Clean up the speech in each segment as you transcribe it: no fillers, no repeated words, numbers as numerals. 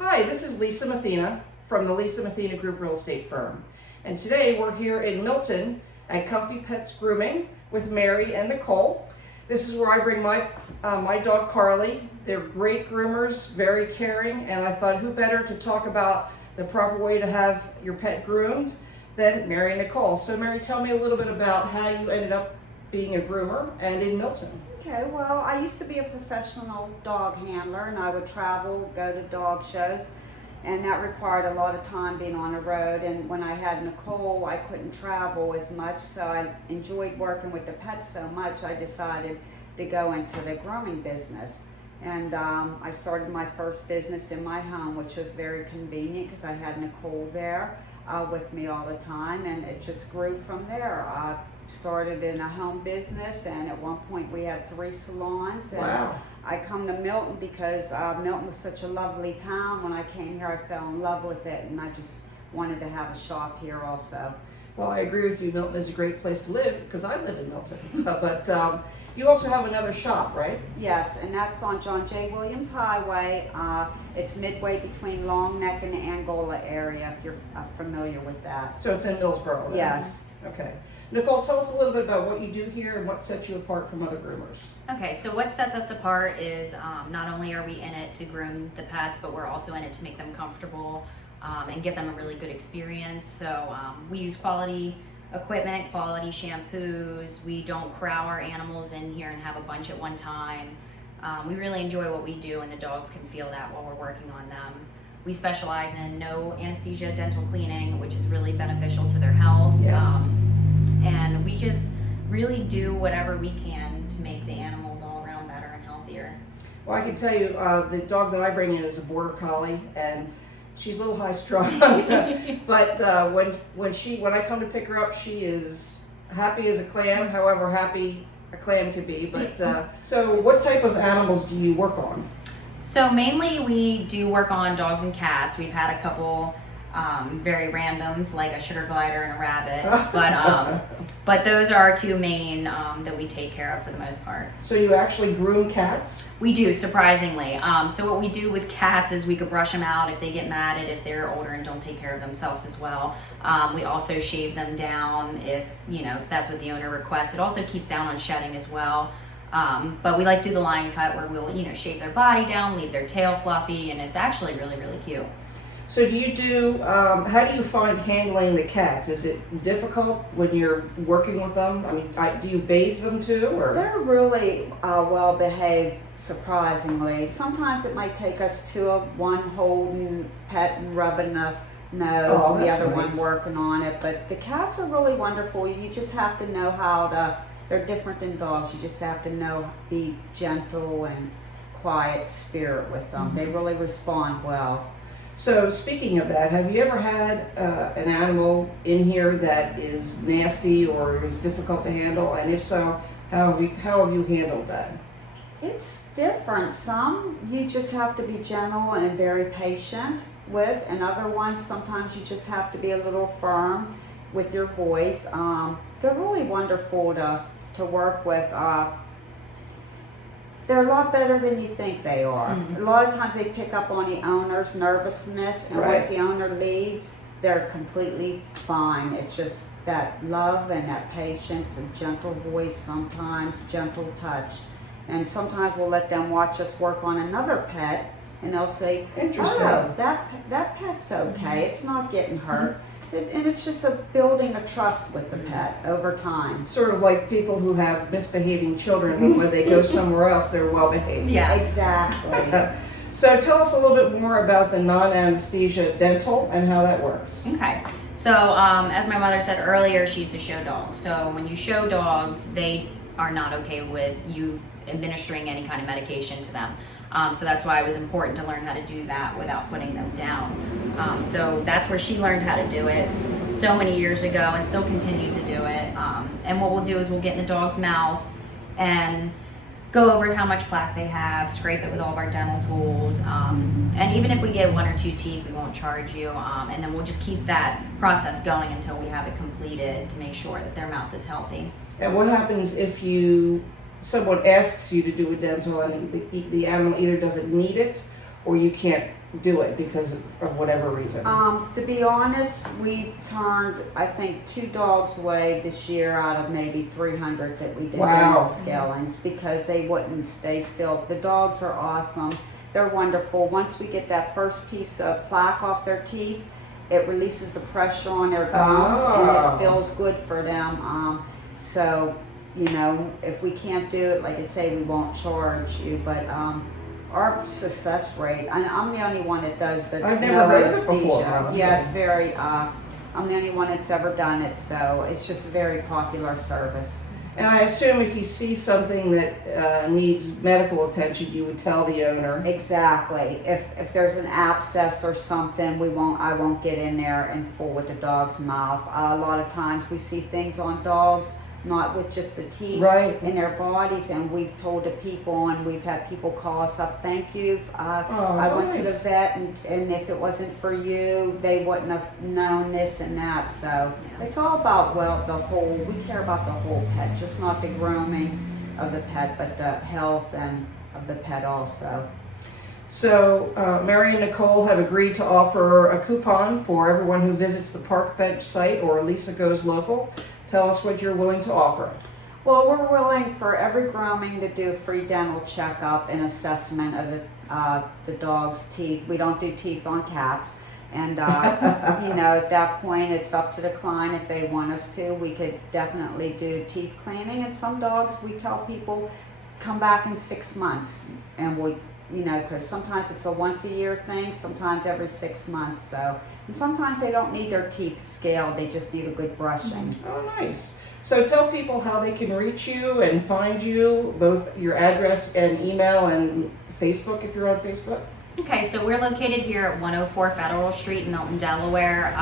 Hi, this is Lisa Mathena from the Lisa Mathena Group Real Estate Firm. And today we're here in Milton at Comfy Pets Grooming with Mary and Nicole. This is where I bring my dog Carly. They're great groomers, very caring, and I thought who better to talk about the proper way to have your pet groomed than Mary and Nicole. So Mary, tell me a little bit about how you ended up being a groomer and in Milton. Okay, well, I used to be a professional dog handler, and I would travel, go to dog shows, and that required a lot of time being on the road. And when I had Nicole, I couldn't travel as much, so I enjoyed working with the pets so much, I decided to go into the grooming business. And I started my first business in my home, which was very convenient because I had Nicole there with me all the time, and it just grew from there. Started in a home business, and at one point we had 3 salons. And Wow. I come to Milton because Milton was such a lovely town. When I came here, I fell in love with it, and I just wanted to have a shop here also. Well, I agree with you. Milton is a great place to live because I live in Milton. But you also have another shop, right? Yes, and that's on John J. Williams Highway. It's midway between Long Neck and the Angola area, if you're familiar with that. So it's in Millsboro, right? Yes. Okay. Nicole, tell us a little bit about what you do here and what sets you apart from other groomers. Okay, so what sets us apart is not only are we in it to groom the pets, but we're also in it to make them comfortable and give them a really good experience. So we use quality equipment, quality shampoos. We don't crowd our animals in here and have a bunch at one time. We really enjoy what we do, and the dogs can feel that while we're working on them. We specialize in no anesthesia dental cleaning, which is really beneficial to their health. Yes. And we just really do whatever we can to make the animals all around better and healthier. Well, I can tell you, the dog that I bring in is a border collie, and she's a little high strung. But when I come to pick her up, she is happy as a clam. However happy a clam could be. But so, what type of animals do you work on? So mainly we do work on dogs and cats. We've had a couple very randoms, like a sugar glider and a rabbit, but those are our 2 main that we take care of for the most part. So you actually groom cats? We do, surprisingly. So what we do with cats is we could brush them out if they get matted, if they're older and don't take care of themselves as well. We also shave them down if that's what the owner requests. It also keeps down on shedding as well. But we like to do the line cut where we'll shave their body down, leave their tail fluffy, and it's actually really, really cute. So how do you find handling the cats? Is it difficult when you're working with them? I mean, do you bathe them too, or? They're really well behaved, surprisingly. Sometimes it might take us one holding pet and rubbing the nose, Oh, the that's other nice. one working on it. But the cats are really wonderful. You just have to know they're different than dogs. You just have to know, be gentle and quiet spirit with them. They really respond well. So speaking of that, have you ever had an animal in here that is nasty or is difficult to handle? And if so, how have you handled that? It's different. Some you just have to be gentle and very patient with, and other ones sometimes you just have to be a little firm with your voice. They're really wonderful to work with. They're a lot better than you think they are. Mm-hmm. A lot of times they pick up on the owner's nervousness, and Right. once the owner leaves, they're completely fine. It's just that love and that patience and gentle voice sometimes, gentle touch. And sometimes we'll let them watch us work on another pet, and they'll say, Interesting. "Oh, that pet's okay. It's not getting hurt." And it's just building a trust with the pet over time. Sort of like people who have misbehaving children, when they go somewhere else, they're well behaved. Yes. Exactly. So tell us a little bit more about the non-anesthesia dental and how that works. Okay, so as my mother said earlier, she used to show dogs. So when you show dogs, they are not okay with you administering any kind of medication to them. So that's why it was important to learn how to do that without putting them down. So that's where she learned how to do it so many years ago and still continues to do it. And what we'll do is we'll get in the dog's mouth and go over how much plaque they have, scrape it with all of our dental tools, and even if we get 1 or 2 teeth, we won't charge you, and then we'll just keep that process going until we have it completed to make sure that their mouth is healthy. And what happens if someone asks you to do a dental and the animal either doesn't need it or you can't do it because of whatever reason? To be honest, we turned, I think, 2 dogs away this year out of maybe 300 that we did Wow. dental scalings because they wouldn't stay still. The dogs are awesome. They're wonderful. Once we get that first piece of plaque off their teeth, it releases the pressure on their gums and Oh. it feels good for them. So, you know, if we can't do it, like I say, we won't charge you, but our success rate, I'm the only one that does the I've never heard of it no-anesthesia. before, honestly. Yeah, it's very, I'm the only one that's ever done it, so it's just a very popular service. And I assume if you see something that needs medical attention, you would tell the owner. Exactly. If there's an abscess or something, I won't get in there and fool with the dog's mouth. A lot of times we see things on dogs, not with just the teeth Right. in their bodies, and we've told the people, and we've had people call us up, thank you. I went to the nice. vet, and if it wasn't for you, they wouldn't have known this and that. So Yeah. it's all about, well, we care about the whole pet, just not the grooming of the pet, but the health and of the pet also. So Mary and Nicole have agreed to offer a coupon for everyone who visits the Park Bench site or Lisa Goes Local. Tell us what you're willing to offer. Well, we're willing for every grooming to do a free dental checkup and assessment of the dog's teeth. We don't do teeth on cats. And, you know, at that point, it's up to the client if they want us to. We could definitely do teeth cleaning. And some dogs, we tell people, come back in 6 months. And we, you know, because sometimes it's a once a year thing, sometimes every 6 months. So, and sometimes they don't need their teeth scaled, they just need a good brushing. Oh, nice. So tell people how they can reach you and find you, both your address and email and Facebook if you're on Facebook. Okay, so we're located here at 104 Federal Street in Milton, Delaware.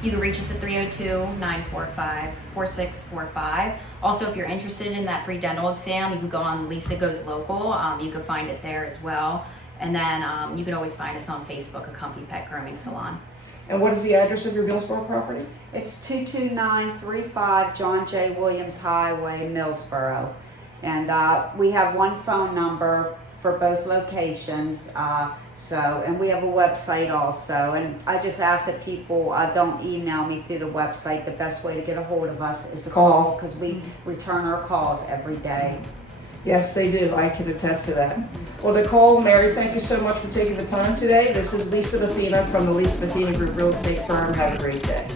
You can reach us at 302-945-4645. Also, if you're interested in that free dental exam, you can go on Lisa Goes Local. You can find it there as well. And then you can always find us on Facebook, A Comfy Pet Grooming Salon. And what is the address of your Millsboro property? It's 22935 John J. Williams Highway, Millsboro. And we have one phone number for both locations. And we have a website also. And I just ask that people don't email me through the website. The best way to get a hold of us is to call because we return our calls every day. Yes, they do. I can attest to that. Well, Nicole, Mary, thank you so much for taking the time today. This is Lisa Mathena from the Lisa Mathena Group Real Estate Firm. Have a great day.